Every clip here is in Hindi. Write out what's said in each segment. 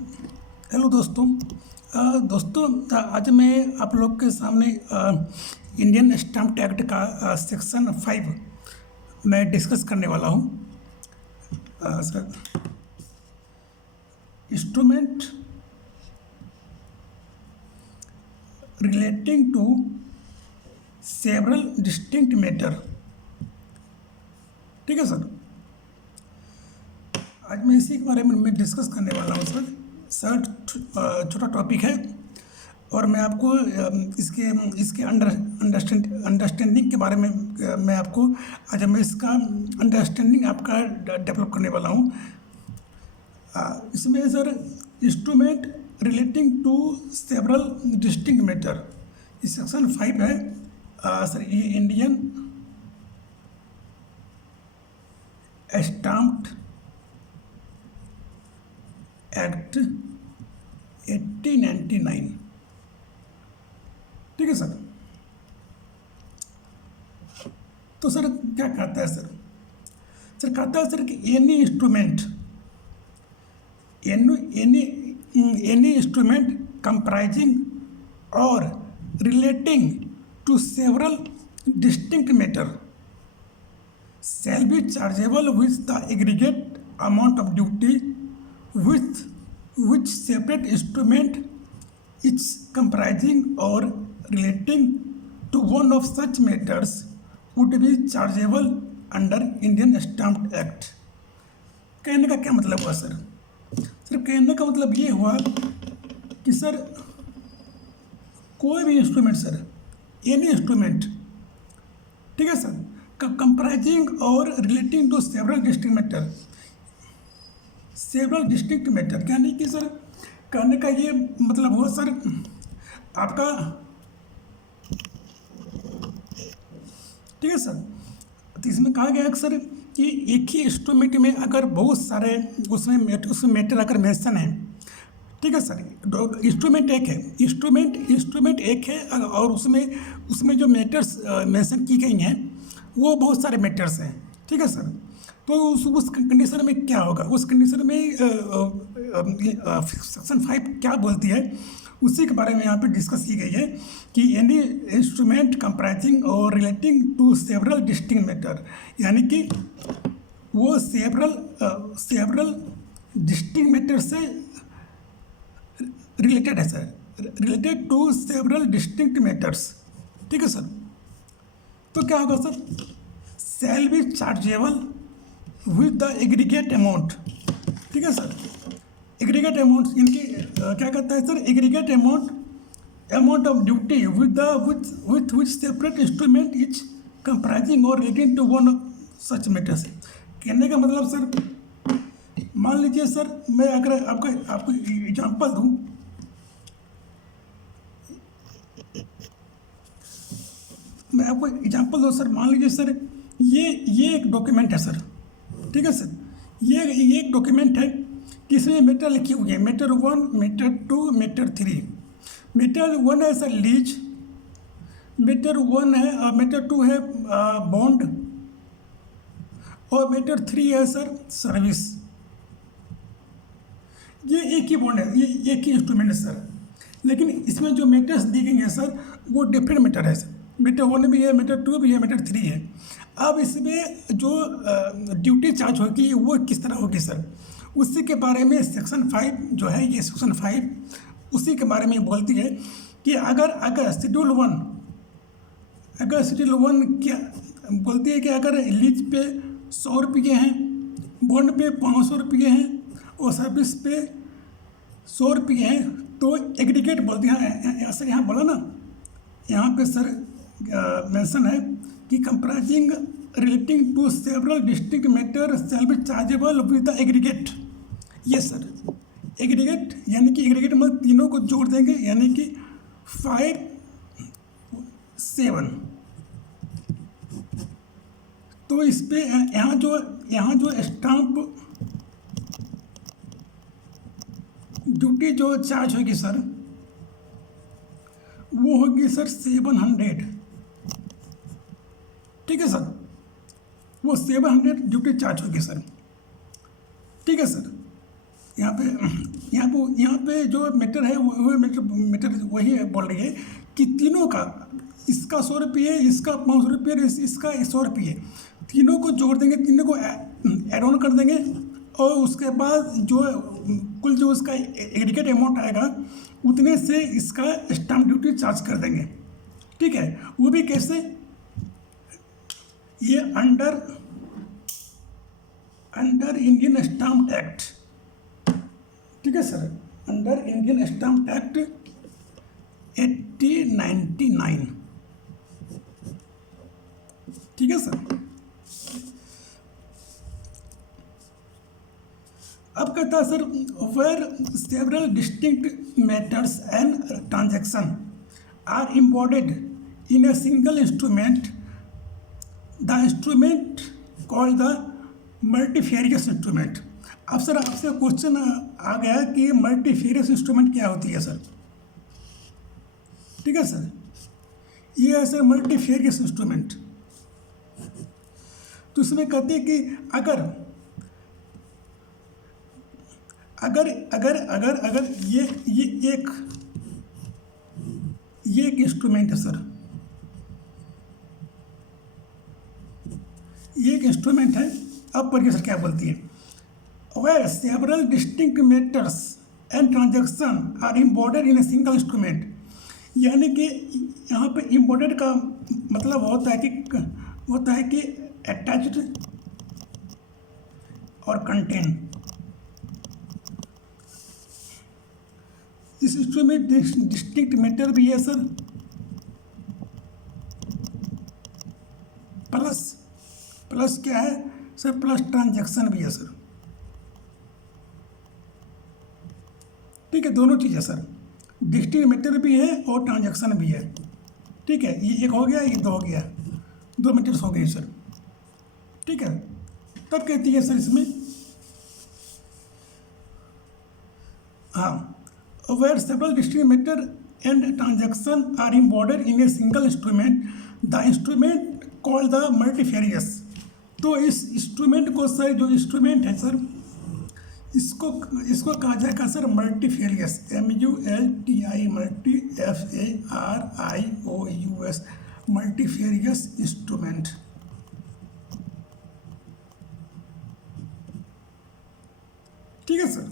हेलो दोस्तों। आज मैं आप लोग के सामने इंडियन स्टैम्प एक्ट का सेक्शन 5 मैं डिस्कस करने वाला हूँ। Sir, instrument relating to several distinct matter. ठीक है सर, आज मैं इसी के बारे में मैं डिस्कस करने वाला हूँ सर। छोटा टॉपिक है और मैं आपको इसके अंडरस्टैंडिंग के बारे में मैं आपको आज मैं इसका अंडरस्टैंडिंग आपका डेवलप करने वाला हूँ। इसमें sir instrument relating to several distinct matter, इस सेक्शन 5 है सर। ये इंडियन स्टैम्प्ड एक्ट 1899। ठीक है सर। तो सर क्या कहता है सर कहता है सर कि एनी इंस्ट्रूमेंट कंप्राइजिंग और relating to several distinct matter shall be chargeable with the aggregate amount of duty with which separate instrument is comprising or relating to one of such matters would be chargeable under Indian Stamp Act। कहने का क्या मतलब हुआ सर? कहने का मतलब ये हुआ कि सर कोई भी इंस्ट्रूमेंट सर, एनी इंस्ट्रूमेंट, ठीक है सर, कंप्राइजिंग और relating to several district matter यानी कि सर कहने का ये मतलब हुआ सर आपका, ठीक है सर। तो इसमें कहा गया सर कि एक ही इंस्ट्रूमेंट में अगर बहुत सारे उसमें मैटर अगर मेंशन है, ठीक है सर, इंस्ट्रूमेंट एक है और उसमें जो मैटर्स मेंशन की गई हैं वो बहुत सारे मैटर्स हैं, ठीक है सर। तो उस कंडीशन में क्या होगा, उस कंडीशन में सेक्शन 5 क्या बोलती है उसी के बारे में यहाँ पे डिस्कस की गई है कि एनी इंस्ट्रूमेंट कंप्राइजिंग और relating to several distinct matter, यानी कि वो सेवरल डिस्टिंक्ट मैटर से रिलेटेड है sir, related to several distinct matters. ठीक है सर। तो क्या होगा sir, shall be chargeable with the aggregate amount. ठीक है सर, एग्रीगेट अमाउंट इनकी क्या कहता है sir, aggregate amount of duty with which separate instrument is comprising और relating to one such matters. कहने का मतलब सर, मान लीजिए सर मैं अगर आपको एग्जांपल दूं, मैं आपको एग्जांपल दूँ सर। मान लीजिए सर ये एक डॉक्यूमेंट है सर, ठीक है सर। ये एक डॉक्यूमेंट है कि इसमें मैटर लिखी हुई है, मैटर 1, मैटर 2, मैटर 3। मैटर 1 है सर लीज, मैटर 1 है और मैटर 2 है बॉन्ड, और मैटर 3 है सर सर्विस। ये एक ही बॉन्ड है, ये एक ही इंस्ट्रूमेंट है सर, लेकिन इसमें जो मैटर्स दी गई हैं सर वो डिफरेंट मैटर है सर। मैटर 1 भी है, मैटर 2 भी है, मैटर 3 है। अब इसमें जो ड्यूटी चार्ज होगी वो किस तरह होगी सर, उसी के बारे में सेक्शन 5 जो है, ये सेक्शन 5 उसी के बारे में बोलती है कि अगर शेड्यूल 1 क्या बोलती है कि अगर लीज पे 100 रुपये हैं, बॉन्ड पे 500 रुपये हैं और सर्विस पे 100 रुपये हैं, तो एग्रीगेट बोलती है। ऐसा यहाँ बोला ना, यहाँ पे सर मेंशन है कि comprising relating to several district matter shall be chargeable with the aggregate. ये सर एग्रीगेट यानी कि एग्रीगेट मतलब तीनों को जोड़ देंगे, यानी कि 5, 7। तो इस पे यहाँ जो स्टाम्प ड्यूटी जो चार्ज होगी सर वो होगी सर 700। ठीक है सर, वो 700 ड्यूटी चार्ज होगी सर। ठीक है सर, यहाँ पे जो मैटर है वो मैटर वही है, बोल रही है कि तीनों का, इसका 100 रुपये, इसका 500 रुपये, इसका 100 रुपये, तीनों को जोड़ देंगे, तीनों को एड ऑन कर देंगे और उसके बाद जो कुल जो उसका एग्रीगेट अमाउंट आएगा उतने से इसका स्टाम्प ड्यूटी चार्ज कर देंगे। ठीक है, वो भी कैसे, ये अंडर इंडियन स्टाम्प एक्ट। ठीक है sir, under Indian Stamp Act 1899। ठीक है सर। अब कहता है sir, where several distinct matters and transaction are embodied in a single instrument, the instrument called the multifarious instrument. अब सर आपसे क्वेश्चन आ गया कि मल्टीफेरियस इंस्ट्रूमेंट क्या होती है सर। ठीक है सर, ये है सर मल्टीफेरियस इंस्ट्रूमेंट। तो इसमें कहते हैं कि अगर अगर अगर अगर अगर ये एक इंस्ट्रूमेंट है सर, ये एक इंस्ट्रूमेंट है। अब पढ़िए सर क्या बोलती है, where several distinct matters and transaction are embodied in a single instrument. यानी कि यहाँ पे इम्बॉडेड का मतलब होता है कि अटैच्ड और कंटेन। इस इंस्ट्रूमेंट डिस्टिंक्ट मैटर भी है सर, प्लस क्या है सर, प्लस ट्रांजैक्शन भी है सर। ठीक है, दोनों चीज़ है सर, डिस्टिंक्ट मैटर भी है और ट्रांजैक्शन भी है। ठीक है, ये एक हो गया, ये दो हो गया, दो मैटर्स हो गए सर। ठीक है, तब कहती है सर इसमें, हाँ, where several distinct matter and transaction are embodied in a single instrument, the instrument called the multifarious। तो इस इंस्ट्रूमेंट को सर, जो इंस्ट्रूमेंट है सर, इसको कहा जाएगा sir multifarious, MULTI, multi FARIOUS, multifarious instrument. ठीक है सर,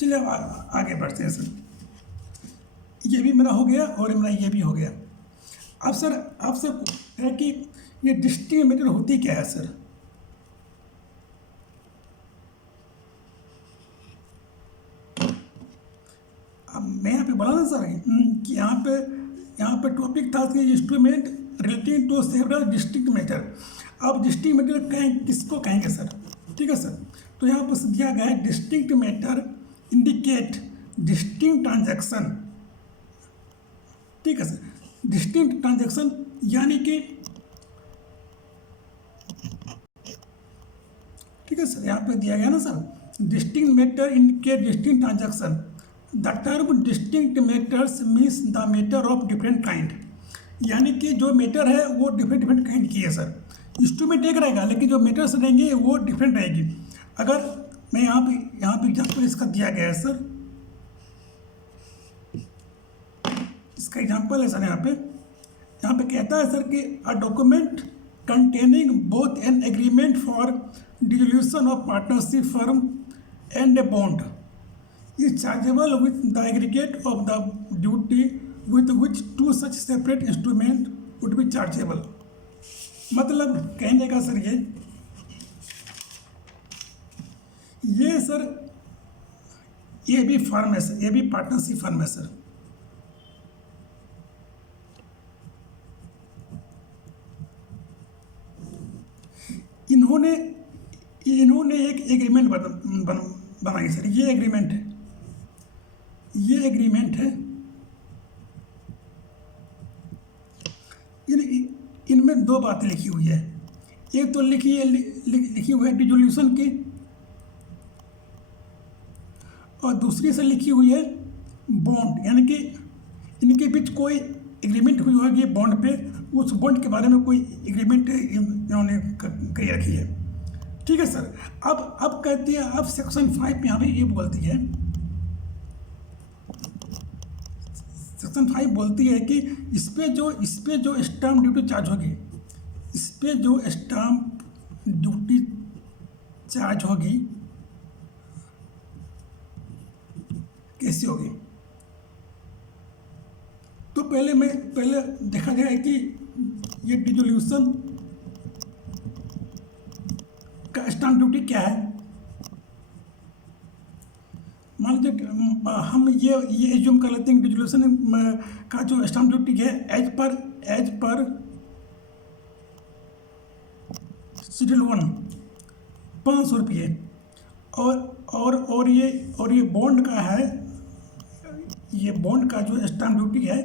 चलिए अब आगे बढ़ते हैं सर। ये भी मेरा हो गया और मेरा ये भी हो गया। अब सर आपसे है कि ये डिस्टिंक्ट मैटर होती क्या है सर। अब मैं यहाँ पे बोला ना सर कि यहाँ पे टॉपिक था कि instrument relating to several distinct matter. अब डिस्टिंक्ट मैटर किसको कहेंगे सर। ठीक है सर, तो यहाँ पर दिया गया है distinct matter indicate distinct transaction. ठीक है सर, डिस्टिंक्ट ट्रांजैक्शन यानी कि, ठीक है सर, यहाँ पे दिया गया ना sir, distinct matter indicate distinct transaction. The term distinct matters means the matter of different kind. यानी कि जो मैटर है वो डिफरेंट काइंड की है सर। इंस्ट्रूमेंट एक रहेगा लेकिन जो मैटर्स रहेंगे वो डिफरेंट रहेगी। अगर मैं यहाँ पे एग्जाम्पल इसका दिया गया है सर, इसका एग्जाम्पल है सर, यहाँ पे कहता है सर कि a document containing both an agreement for dissolution of partnership firm and a bond is chargeable with the aggregate of the duty with which two such separate instrument would be chargeable. मतलब कहने का सर ये सर, ये भी फर्म है सर, ये भी पार्टनरशिप फर्म है सर। इन्होंने एक एग्रीमेंट बनाई सर। ये एग्रीमेंट है, इनमें दो बातें लिखी हुई है। एक तो लिखी हुई है डिसोल्यूशन की, और दूसरी से लिखी हुई है बॉन्ड। यानी कि इनके बीच कोई एग्रीमेंट हुई होगी बॉन्ड पे, उस बॉन्ड के बारे में कोई एग्रीमेंट इन्होंने कर रखी है। ठीक है सर। अब कहती है, अब सेक्शन 5 यहाँ पे ये बोलती है, सेक्शन 5 बोलती है कि इस पे जो स्टाम्प ड्यूटी चार्ज होगी, इस पे जो स्टाम्प ड्यूटी चार्ज होगी कैसी होगी। तो पहले देखा जाए कि ये डिसोल्यूशन का स्टाम्प ड्यूटी क्या है। मान लीजिए हम ये एज्यूम कर लेते हैं कि डिसोल्यूशन का जो स्टाम्प ड्यूटी है एज पर शेड्यूल 1 500 रुपये, और ये बॉन्ड का है, ये बॉन्ड का जो स्टाम्प ड्यूटी है,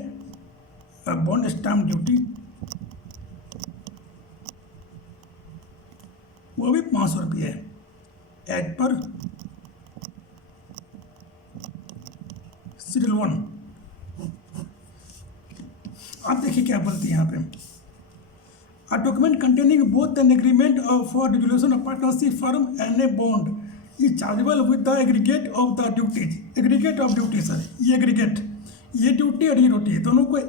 बॉन्ड स्टाम्प ड्यूटी वो भी 500 रुपये है एज पर शेड्यूल 1। आप देखिए क्या बोलती है यहाँ पे, A document containing both an agreement for dissolution of partnership firm and a bond is chargeable with the aggregate of the duties. Aggregate of duties sir, ये aggregate, ये ड्यूटी और ये ड्यूटी दोनों को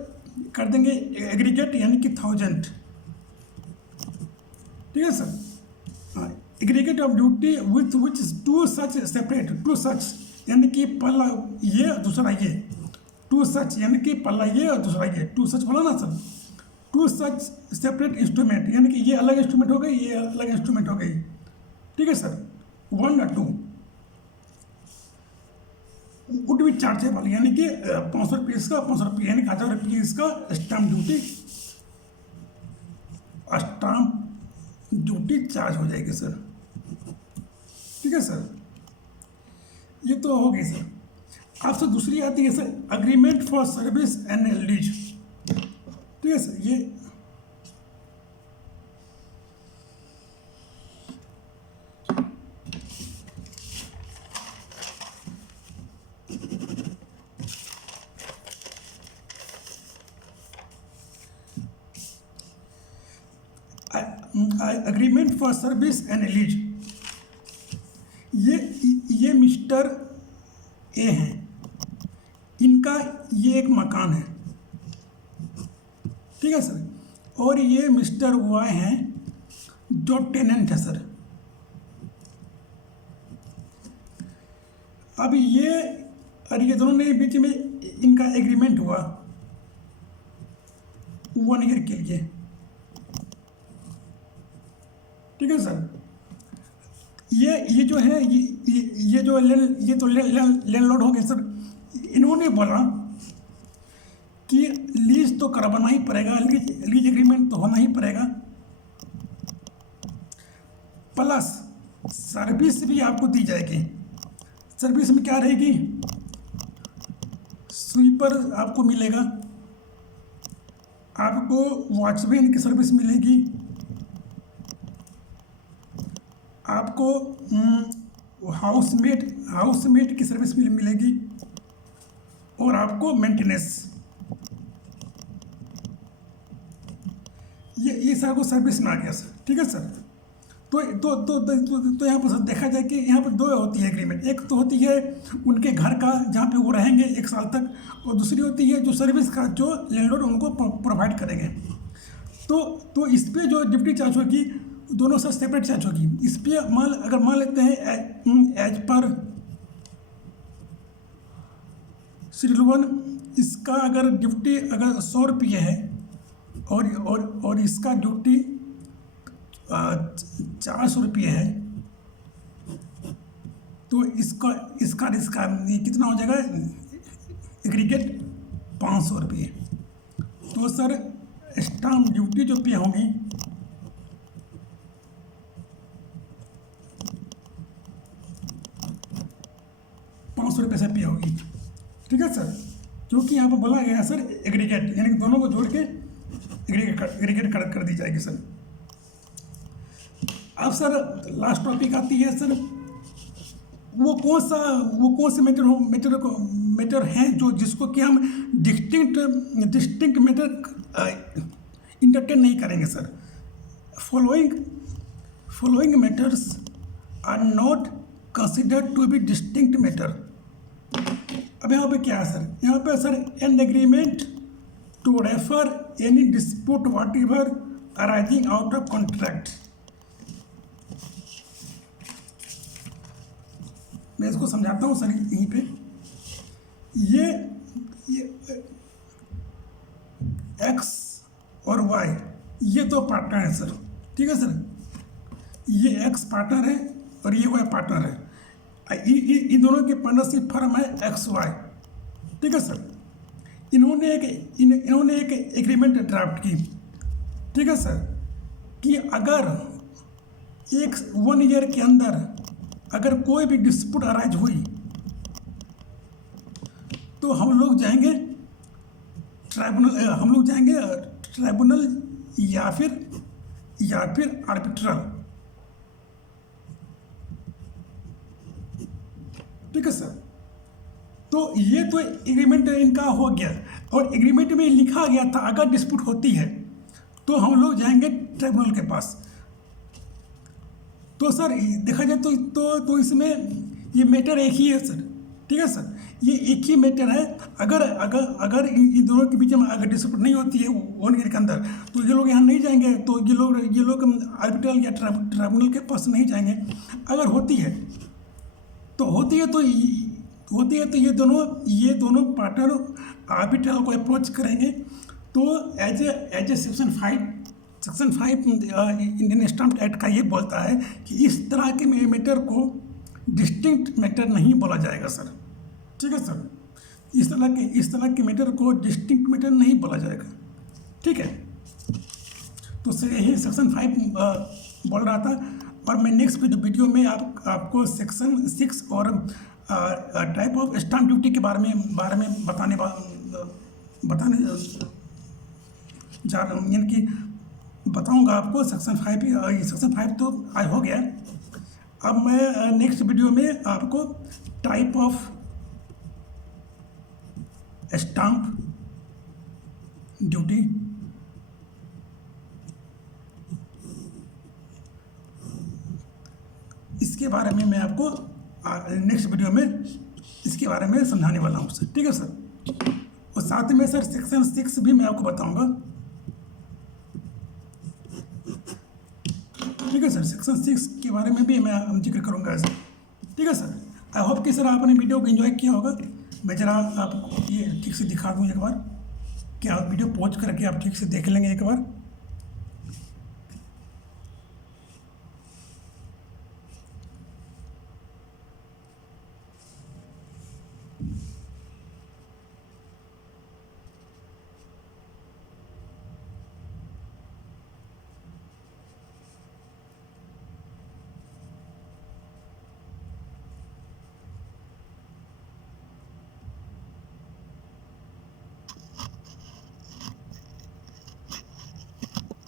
कर देंगे एग्रीगेट, यानी कि 1000। ठीक है sir. Aggregate of duty which two such separate, two such यानी कि पहला ये और दूसरा ये, टू सच यानी कि पहला ये और दूसरा ये, टू सच बोला ना sir. Two such separate instrument यानी कि ये अलग इंस्ट्रूमेंट हो गई, ये अलग इंस्ट्रूमेंट हो गई। ठीक है सर। 1 और 2 वुड बी चार्जेबल, यानी कि 500 रुपये इसका, 500 रुपये यानी कि 1000 रुपये इसका स्टाम्प ड्यूटी चार्ज हो जाएगी सर। ठीक है सर, ये तो हो गई सर। आपसे दूसरी आती है sir, agreement for service and lease. ठीक है सर, ये agreement for service and lease, ये मिस्टर ए हैं, इनका ये एक मकान है। ठीक है सर, और ये मिस्टर वाई हैं जो टेनेंट है सर। अब ये दोनों ने बीच में इनका एग्रीमेंट हुआ 1 ईयर के लिए। ठीक है सर, ये जो है ये तो लैंडलॉर्ड हो गए सर। इन्होंने बोला कि लीज तो करवाना ही पड़ेगा, लीज एग्रीमेंट तो होना ही पड़ेगा, प्लस सर्विस भी आपको दी जाएगी। सर्विस में क्या रहेगी, स्वीपर आपको मिलेगा, आपको वॉचमैन की सर्विस मिलेगी, आपको हाउसमेट की सर्विस मिलेगी, और आपको मेंटेनेंस, ये सारा को सर्विस में आ गया सर। ठीक है सर। तो यहाँ पर सर देखा जाए कि यहाँ पर 2 होती है एग्रीमेंट। एक तो होती है उनके घर का जहाँ पे वो रहेंगे 1 साल तक, और दूसरी होती है जो सर्विस का जो लैंडलॉर्ड उनको प्रोवाइड करेंगे। तो इस पर जो ड्यूटी चार्ज होगी दोनों सर सेपरेट चार्ज होगी। इस पर अगर मान लेते हैं एज पर शेड्यूल 1 इसका अगर ड्यूटी अगर 100 रुपये है और इसका ड्यूटी 400 रुपये है, तो इसका ये कितना हो जाएगा, एग्रीगेट 500 रुपये। तो सर स्टाम्प ड्यूटी जो पे होगी ₹500 से पे होगी। ठीक है सर, क्योंकि यहाँ पर बोला गया है सर एग्रीगेट, यानी कि दोनों को जोड़ के एग्रीगेट कर दी जाएगी सर। अब सर लास्ट टॉपिक आती है सर, वो कौन से मैटर हैं जो जिसको कि हम डिस्टिंक्ट मैटर इंटरटेन नहीं करेंगे sir. Following matters are not considered to be distinct matter. अब यहाँ पे क्या है सर, यहाँ पे sir an agreement to refer any dispute whatever arising out of contract. मैं इसको समझाता हूँ सर यहीं पे। ये एक्स और वाई ये दो पार्टनर हैं सर, ठीक है सर। ये एक्स पार्टनर है और ये वाई पार्टनर है। इन दोनों की पार्टनरशिप फर्म है एक्स वाई, ठीक है सर। इन्होंने एक एग्रीमेंट ड्राफ्ट की, ठीक है सर, कि अगर 1 ईयर के अंदर अगर कोई भी डिस्प्यूट अराइज हुई तो हम लोग जाएंगे ट्राइब्यूनल या फिर आर्बिट्रल, ठीक है सर। तो ये तो एग्रीमेंट इनका हो गया, और एग्रीमेंट में लिखा गया था अगर डिस्प्यूट होती है तो हम लोग जाएंगे ट्राइब्यूनल के पास। तो सर देखा जाए तो इसमें ये मैटर एक ही है सर, ठीक है सर। ये एक ही मैटर है। अगर इन दोनों के बीच में अगर डिस्प्यूट नहीं होती है 1 ईयर के अंदर तो ये लोग यहाँ नहीं जाएंगे, तो ये लोग आर्बिट्रल या ट्राइब्यूनल के पास नहीं जाएंगे। अगर होती है तो ये दोनों पार्टनर आर्बिट्रल को अप्रोच करेंगे। तो as a section 5 Indian stamp act का ये बोलता है कि इस तरह के मैटर को डिस्टिंक्ट मैटर नहीं बोला जाएगा सर, ठीक है सर। इस तरह के मैटर को डिस्टिंक्ट मैटर नहीं बोला जाएगा, ठीक है। तो सर यही सेक्शन 5 बोल रहा था। और मैं नेक्स्ट वीडियो में आपको सेक्शन 6 और टाइप ऑफ स्टैम्प ड्यूटी के बारे में बताने यानी कि बताऊंगा आपको। सेक्शन 5 तो आज हो गया। अब मैं नेक्स्ट वीडियो में आपको टाइप ऑफ स्टैम्प ड्यूटी, इसके बारे में मैं आपको नेक्स्ट वीडियो में इसके बारे में समझाने वाला हूँ सर, ठीक है सर। और साथ में सर सेक्शन 6 भी मैं आपको बताऊंगा, ठीक है सर। सेक्शन 6 के बारे में भी मैं जिक्र करूंगा सर, ठीक है सर। आई होप कि सर आपने वीडियो को एंजॉय किया होगा। मैं जरा आपको ये ठीक से दिखा दूँ एक बार, कि आप वीडियो पॉज करके आप ठीक से देख लेंगे एक बार।